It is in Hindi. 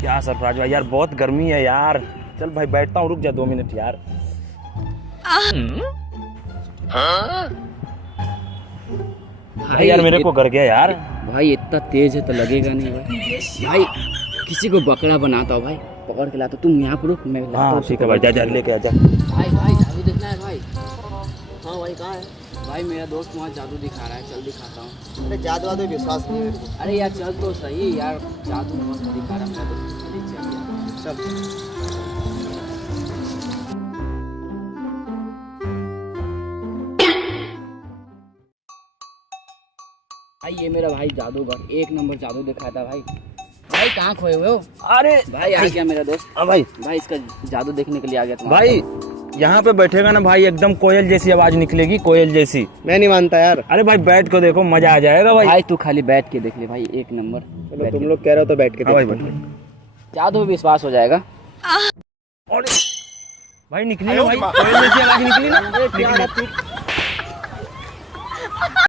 क्या सरफराज भाई यार, बहुत गर्मी है यार। चल भाई बैठता हूँ, रुक जा 2 मिनट यार। भाई यार मेरे को कर गया यार। भाई इतना तेज है तो लगेगा नहीं भाई। भाई किसी को बकरा बनाता हो भाई, पकड़ के लाता। तुम यहाँ पर रुक, मैं लाता हाँ हूँ। ठीक है भाई, जा जा लेके आ जा। भाई भाई जादू देखना है भाई। हाँ भाई कहाँ है भाई? मेरा दोस्त वहाँ जादू दिखा रहा है, चल दिखाता हूँ। अरे जादू वादू विश्वास नहीं है मेरे को। अरे यार चल तो सही यार, जादू मस्त दिखा रहा है मेरा दोस्त। चल भाई, ये मेरा भाई जादूगर 1 नंबर जादू दिखाता भाई। भाई कहाँ खोए हुए हो? अरे भाई आ गया मेरा दोस्त। हाँ भाई। भाई इसका जादू देखने के लिए आ गया तुम। भाई यहाँ पे बैठेगा ना भाई, एकदम कोयल जैसी आवाज निकलेगी, कोयल जैसी। मैं नहीं मानता यार। अरे भाई बैठ के देखो, मजा आ जाएगा भाई। भाई तू खाली बैठ के देख ले भाई, 1 नंबर। चलो तुम लोग कह रहे हो तो बैठ के हाँ भाई देखते हैं। बैठ। जादू में विश्वास हो जाएगा। भाई निकली ना भाई, कोयल जैसी आवाज निकली ना।